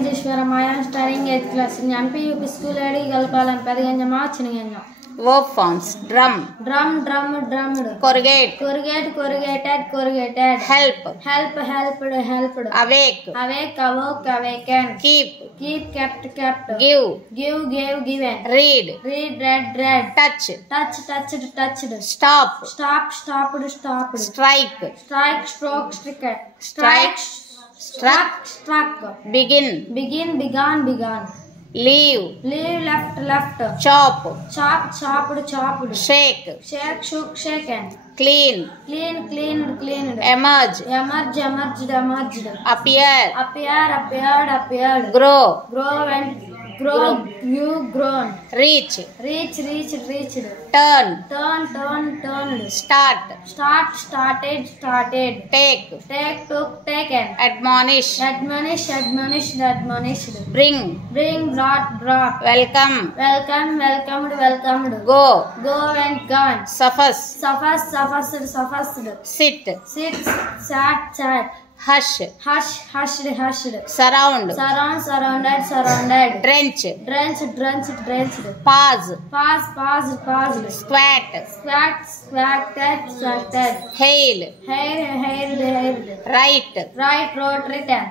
name is Ishwaram. I am studying 8th class in MP school. Galpalam Padaganjama Chinaganja. Verb forms. Drum. Drum, drummed. Corrugate. Corrugated. Help. Helped. Awake. Awoke, awaken. Keep. Kept. Give. Given. Read. Read. Touched. Stop. Stopped. Strike, stroke, struck. Began. Leave. Left. Chopped. Shake. Shook, shaken. Cleaned. Emerge. Emerged. Appear. Appeared. Grow. Grown. Reach. Reached. Turn. Turned. Started. Take, took, taken. Admonish. Admonished. Bring. Brought. Welcome. Welcomed. Go. Went, gone. Suffice. Sufficed. Sit. Sat. Hush. Hushed. Surround. Surrounded. Drenched. Pause. Paused. Squatted. Hail. Hailed. Write. Wrote, written.